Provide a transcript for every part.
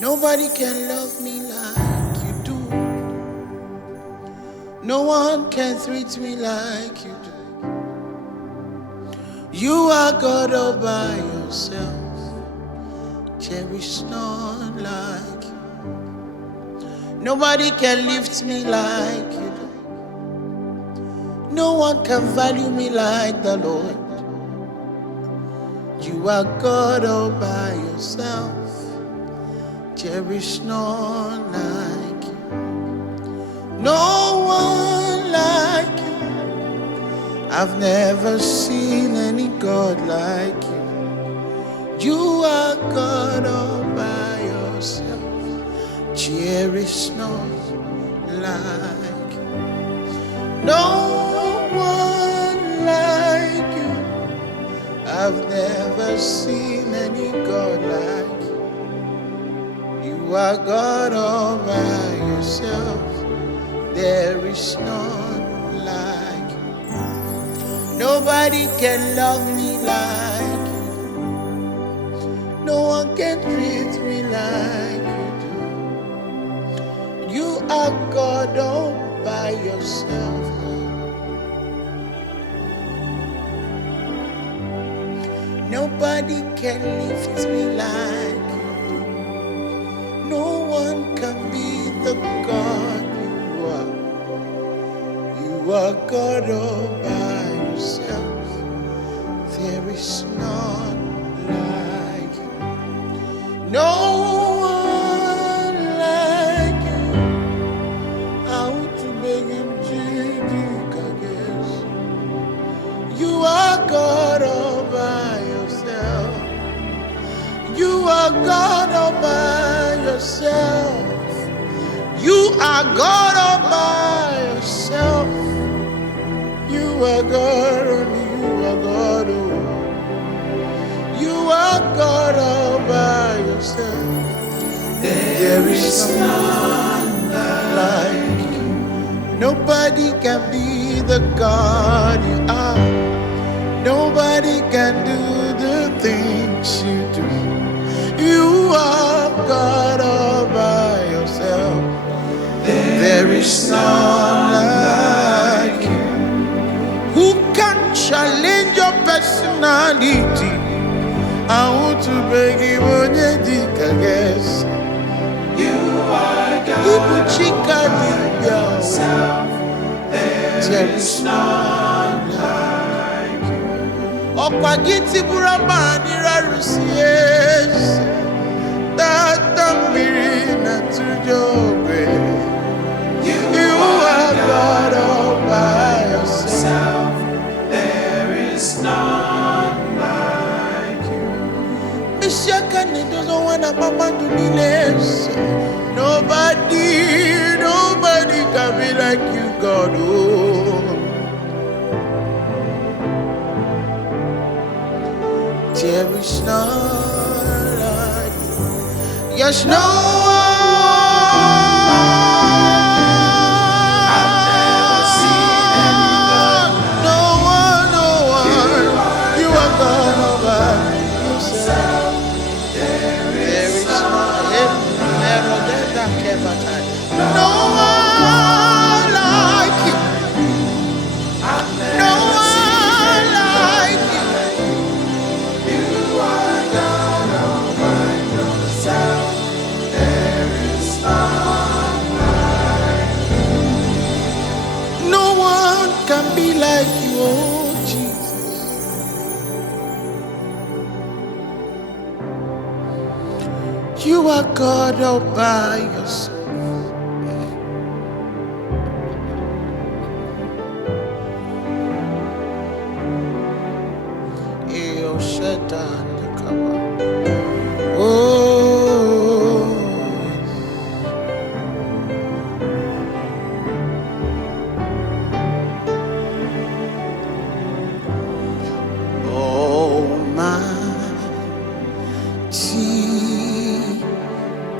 Nobody can love me like you do. No one can treat me like you do. You are God all by yourself. There is none like you. Nobody can lift me like you do. No one can value me like the Lord. You are God all by yourself. There is none like you. No one like you. I've never seen any God like you. You are God all by yourself. There is none like you. No one like you. I've never seen any God like you. You are God all by yourself. There is none like you. Nobody can love me like you. No one can treat me like you do. You are God all by yourself. Nobody can lift me like you do. No one can be the God you are. You are God all by yourself. There is none like you. No one like you. I want to beg him to guess. You are God all by yourself. You are God all by yourself. You are God all by yourself. You are God, only you are God. Oh. You are God all by yourself. There is none like you. Nobody can be the God you are. Nobody can do the things you do. You are God all by yourself. There is none like you. Who can challenge your personality? I want to beg you on your dick, I guess. You are God all by yourself. There is none like you. Okwagiti buramani rarusies. Tata mirina tujobe. You are God all by yourself. There is none like you. Mishakani doesn't want a mama to be less. Nobody can be like you, God. Oh. There is none like you. Yes, no one. I've never seen any God. No one. You are God all by yourself. There is none. No one like you. No one like you. You are God all by yourself. There is none like you. No one can be like you, oh Jesus. You are God all by yourself.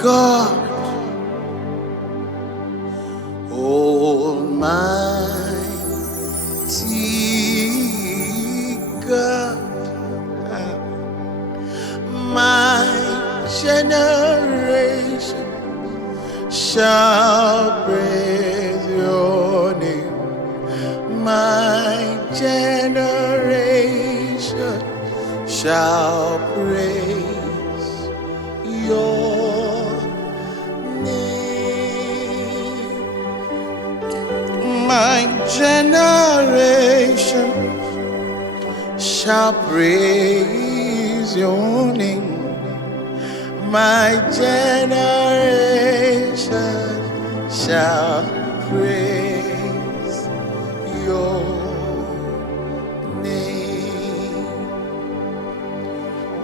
God, Almighty God, my generation. shall praise your name. My generation shall praise your name. My generation shall praise your name. My generation shall praise your name.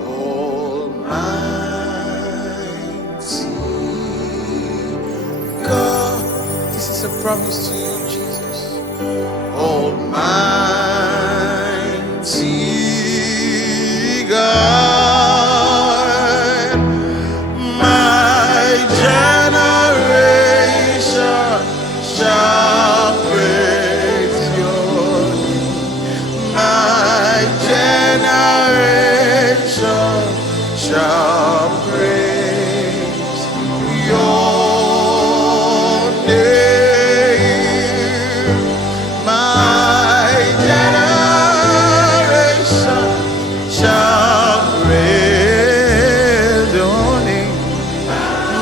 Almighty God, this is a promise to you, Jesus. Almighty God, my generation shall praise your name. My generation shall praise your name. My generation shall praise your name.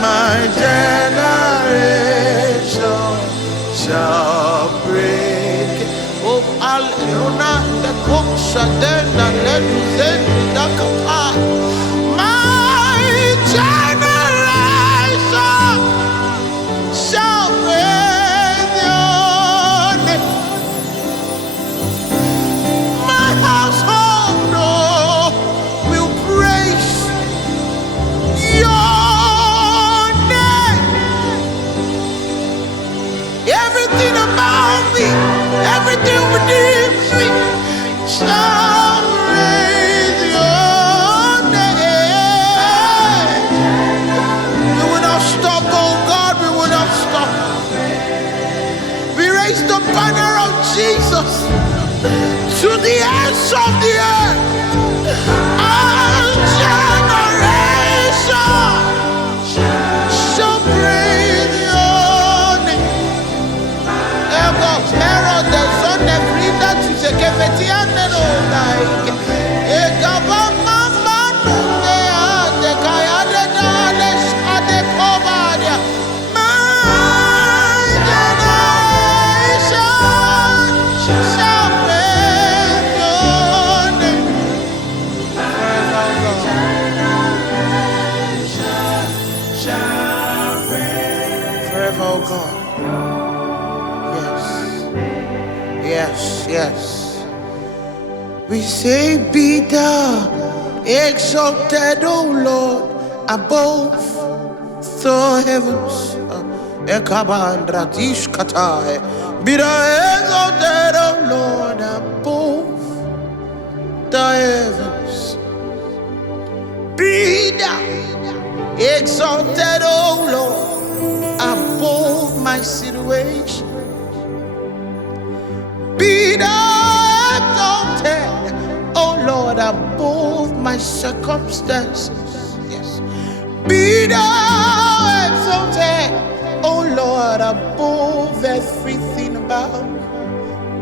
My generation shall praise. Oh, Aluna, the cook shall then let you send the kappa. My generation shall praise your name. My household will praise your name. Everything about me, everything within me shall praise your name. We will not stop, oh God, we will not stop. We raise the banner of Jesus to the ends of the earth. Our generation shall praise your name. Herod, the son of Frida, to the Kevetian, and all like the Kayada, the Kovadia. My generation shall praise your name. Forever, oh God. Yes, yes. We say, be thou exalted, O Lord, above the heavens. Be thou exalted, O Lord, above the heavens. Be thou exalted, O Lord, above my situation. Be thou exalted, O Lord, above my circumstances. Yes. Be thou exalted, O Lord, above everything about me.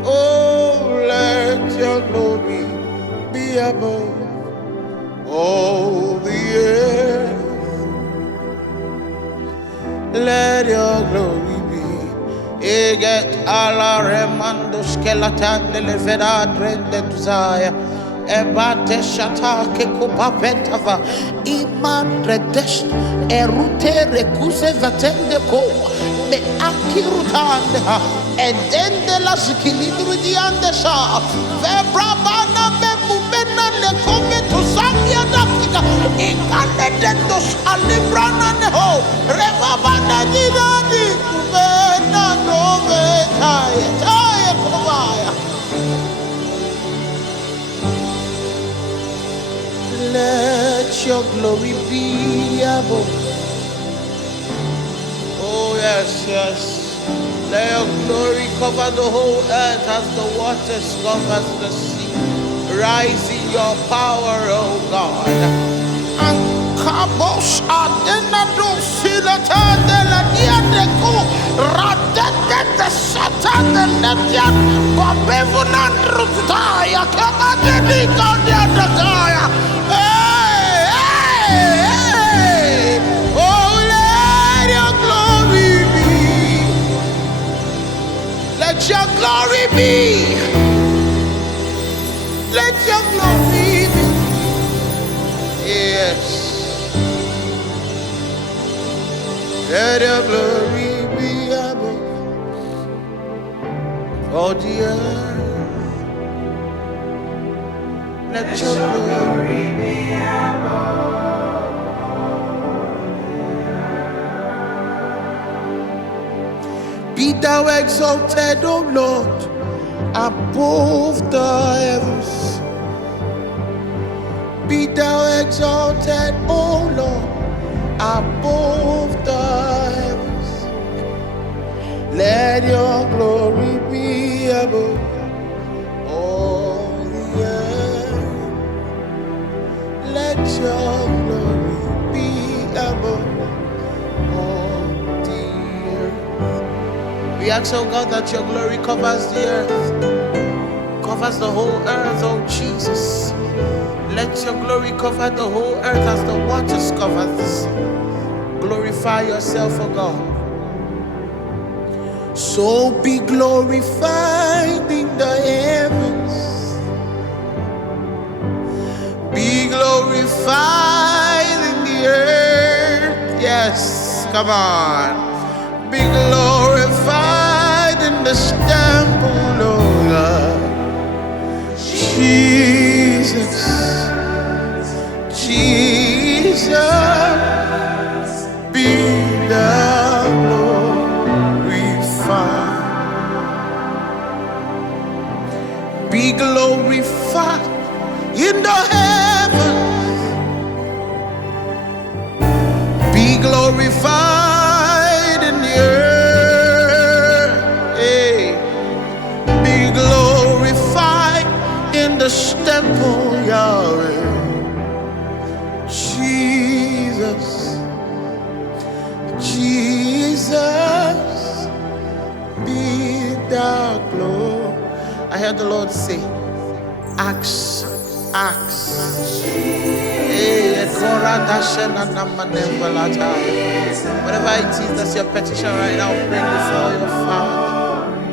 Oh, let your glory be above all the earth. Let your glory be. Eget ala remando skeleton de levera drende desire. Ebate shata ke kupapetava. Iman redest erute recuse vatende ko. Me akirutande ha. And then the last kilidru di andesha. Vebra bana bebu bena le come to Zambia Africa. Ikande dendos alibrana neho. Reba bana dinadi. Let your glory be above. Oh yes, yes. Let your glory cover the whole earth as the waters covers the sea. Rise in your power, oh God, and Kabos adena do silata de la diadeku radete de satan de netian babevunan rutaya kamade di kandiadakaya. Hey, oh let your glory be, let your glory be, let your glory be. Yes. Let your glory be above all the earth. Let your glory be above. Be thou exalted, O Lord, above the heavens. Be thou exalted, O Lord, above the heavens. Let your glory be above all the earth. Let your glory be above all the earth. We ask, oh God, that your glory covers the earth, covers the whole earth, oh Jesus. Let your glory cover the whole earth as the waters cover the sea. Glorify yourself, O God. So be glorified in the heavens. Be glorified in the earth. Yes, come on. Be glorified in this temple, O God. Jesus, Jesus, be thou glorified. Be glorified in the heavens. Be glorified in the earth. Hey. Be glorified in this temple, Yahweh. Jesus, Jesus, be thou glorified. I heard the Lord say, ask, ask. Whatever it is that's your petition right now, bring before your Father.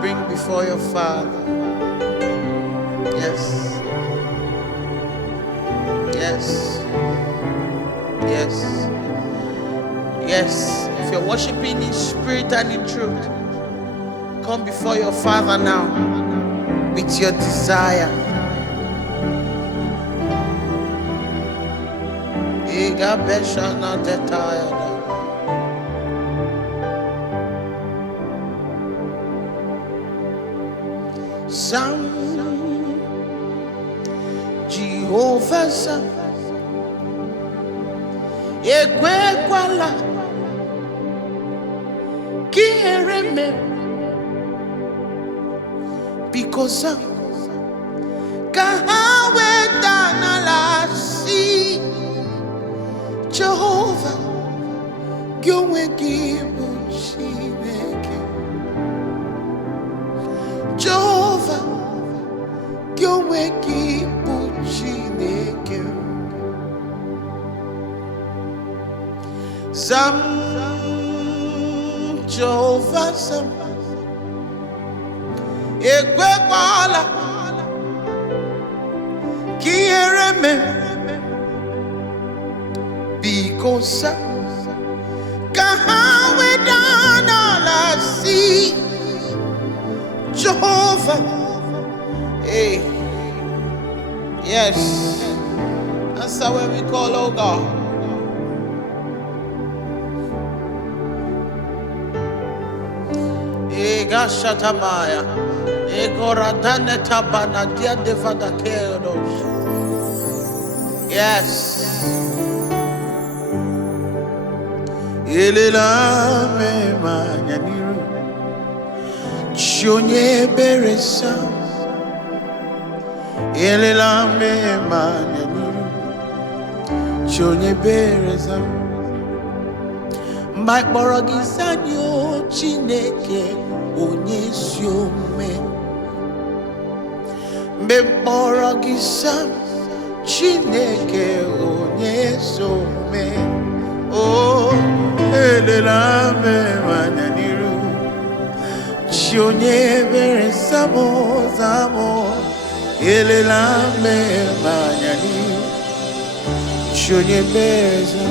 Bring before your Father. Yes. Yes. Yes. Yes. If you're worshiping in spirit and in truth, come before your Father now with your desire. Sam Jehovah Sam Ekwekwala Kiereme because Kahawe Danalasi Jehovah Gyowegibushineke Jehovah Gyowegibushineke Zam Jehovah Zam Ekwekwala Kiereme because Kahawe Danalasi Jehovah. Hey, yes, that's how we call, oh God. Hey, Gashatamaya, Hey, Goradane Tabana, Dia Devada Keodos. Yes. Elila me manyaniru Chonye beresa Elila me manyaniru Chonye bereza my borogisanyo chineke onye siome me borogisa chineke onye siome oh elela me mananiru chonye bereza mo zamo elela me mananiru chonye bereza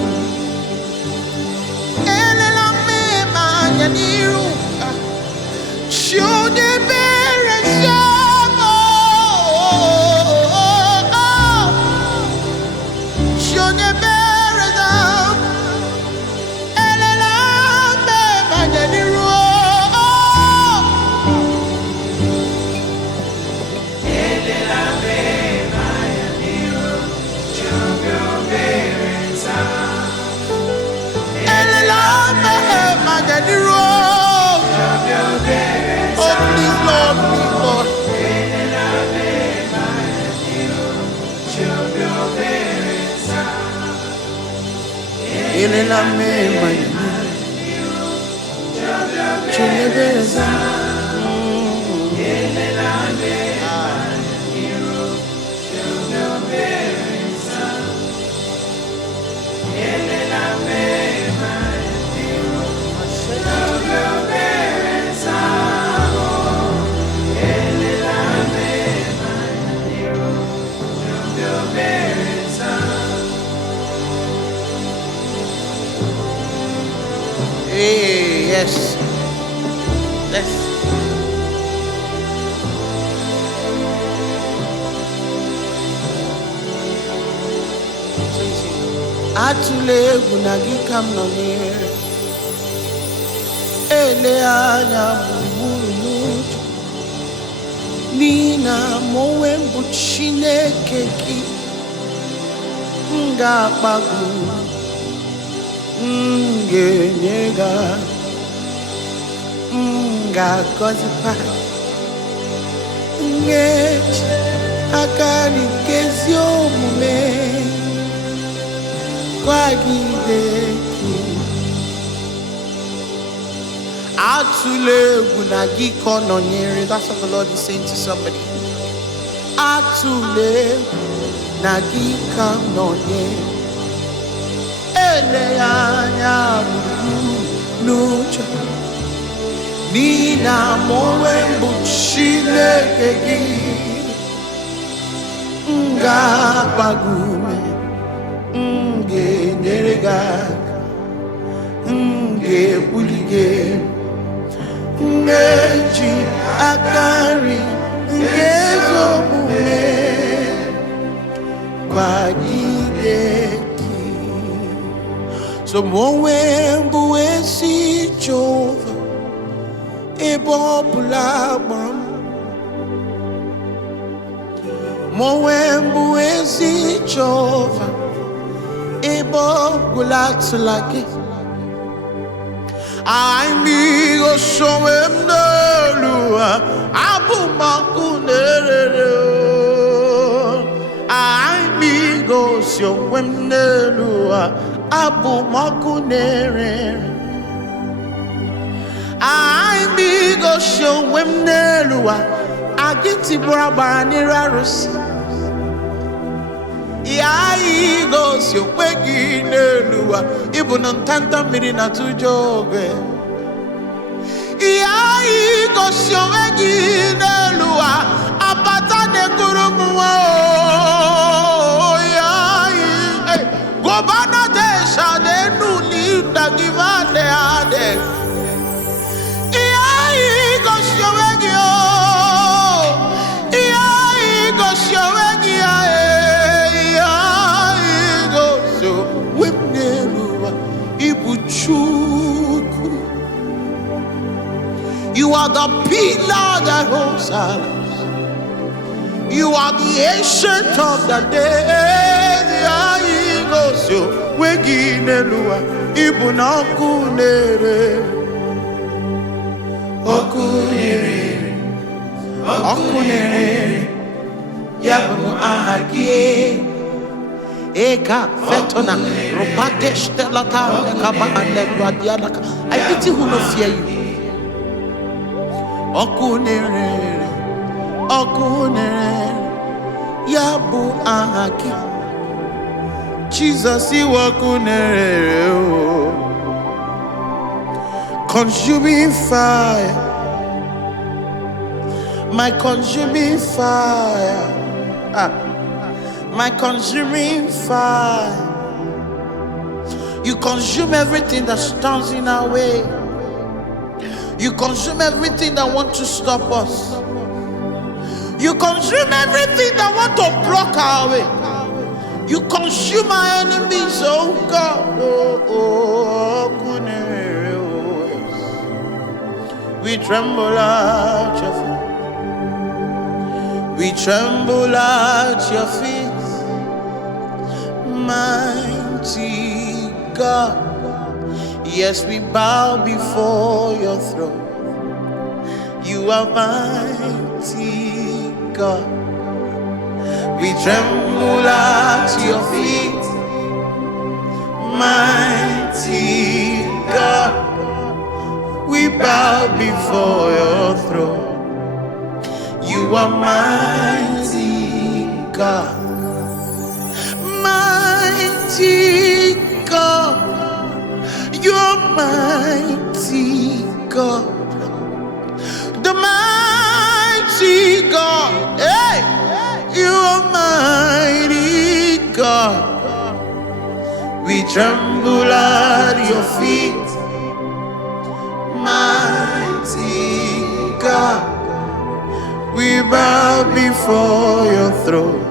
Yaniru, chonye bereza mo, chonye bereza, elela me yaniru, elela me yaniru, chonye bereza, elela me yaniru. Oh, please, Lord, please, Lord. Elela me yaniru, chonye bereza. Elela me yaniru, chonye bereza. Elela me yaniru, chonye bereza. Elela me yaniru, chonye bereza. Hey, yes. Let's. Atule gunagika mnonyere ele anya mumurunuju nina mowe mbuchineke ki nga bagu ngenyega nga kozipa ngechi akari kezio mume kwagideki atule gunagiko nonyere. That's what the Lord is saying to somebody. Atule nagika nonyere ele anya nucha nina mowe mbuchineke gi nga bagume ngenyerega ngebulige ngeji akari ngezo mume kwagideki so mowe mbuesi Jehova ebo bulabam mowe mbuesi Jehova ebo gulatulaki Aimigo showem nelua abu makunere Aimigo showem nelua abu makunere Aimigo showem nelua agiti braba nirarusi Iaigo showegi nelua ibu ntanta miri na tujoge Iaigo showegi nelua apata de kurumuwa Iai gobana de shade nuli dagivane ade Iaigo showegi Iaigo showegi Iaigo showegi Ibuchuku. You are the pillar that holds our lives. You are the ancient of the days. Weginelua ibunakunere okunere okunere yabu ahaki Eka fetona robadesh telata kaba ande guadiana. I pity who no fear you. Okunere, okunere, yabu ahaki. Jesus, you okunere, consuming fire, my consuming fire, my consuming fire. You consume everything that stands in our way. You consume everything that wants to stop us. You consume everything that wants to block our way. You consume our enemies, oh God. We tremble at your feet. We tremble at your feet, mighty God. Yes, we bow before your throne. You are mighty God. We tremble at your feet, mighty God. We bow before your throne. You are mighty God. Mighty God. You're mighty God. The mighty God. Hey! You are mighty God. We tremble at your feet, mighty God. We bow before your throne.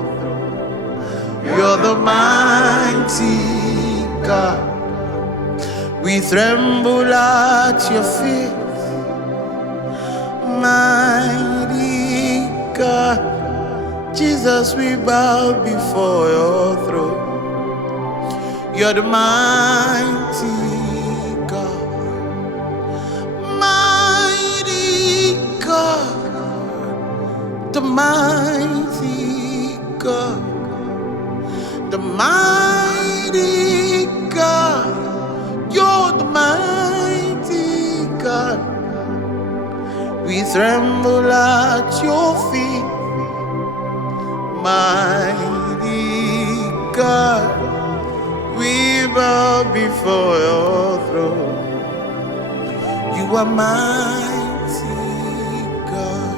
You're the mighty God. We tremble at your feet, mighty God. Jesus, we bow before your throne. You're the mighty God. Mighty God. The mighty God. The mighty God. You're the mighty God. We tremble at your feet, mighty God. We bow before your throne. You are mighty God.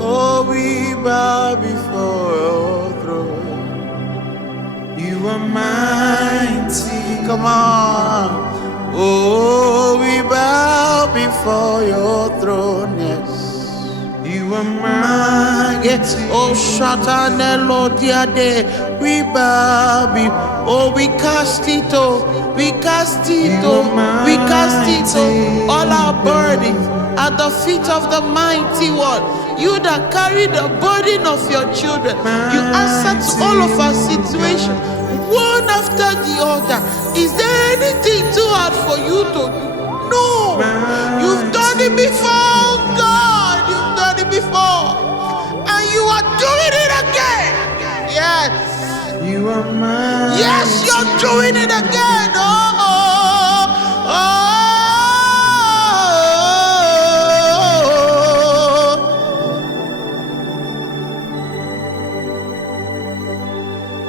Oh, we bow before your throne. You are mighty. Come on. Oh, we bow before your throne, yes. You are mighty. Yes. Oh, Shatanelo Diade. We bow before. Oh, we cast it, oh. We cast it, oh. We cast it, oh. All our burdens at the feet of the mighty one. You that carry the burden of your children. You answer to all of our situations, one after the other. Is there anything too hard for you to do? No. You've done it before, God. You've done it before. And you are doing it again. Yes. You are mine. Yes, you're doing it again. Oh, oh, oh.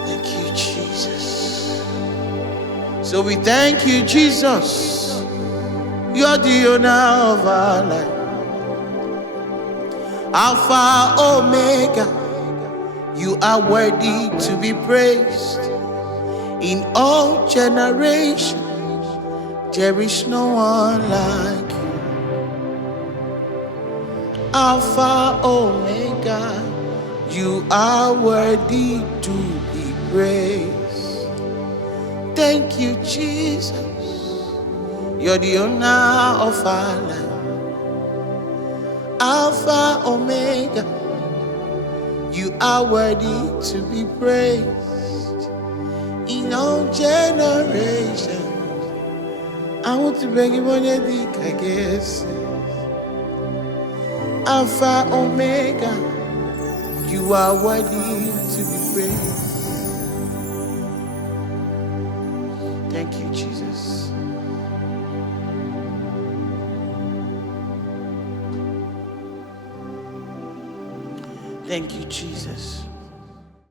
Thank you, Jesus. So we thank you, Jesus. You're the owner of our life. Alpha, Omega. You are worthy to be praised. In all generations, there is no one like you. Alpha, Omega. You are worthy to be praised. Thank you, Jesus. You're the owner of our life. Alpha, Omega. You are worthy to be praised in all generations. I want to beg you on your dick, I guess. Alpha, Omega. You are worthy to be praised. Thank you, Jesus. Thank you, Jesus.